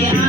I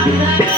Sagrada.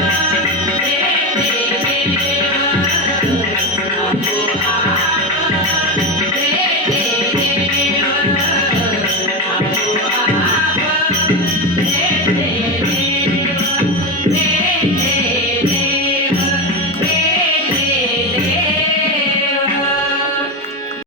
Thank you.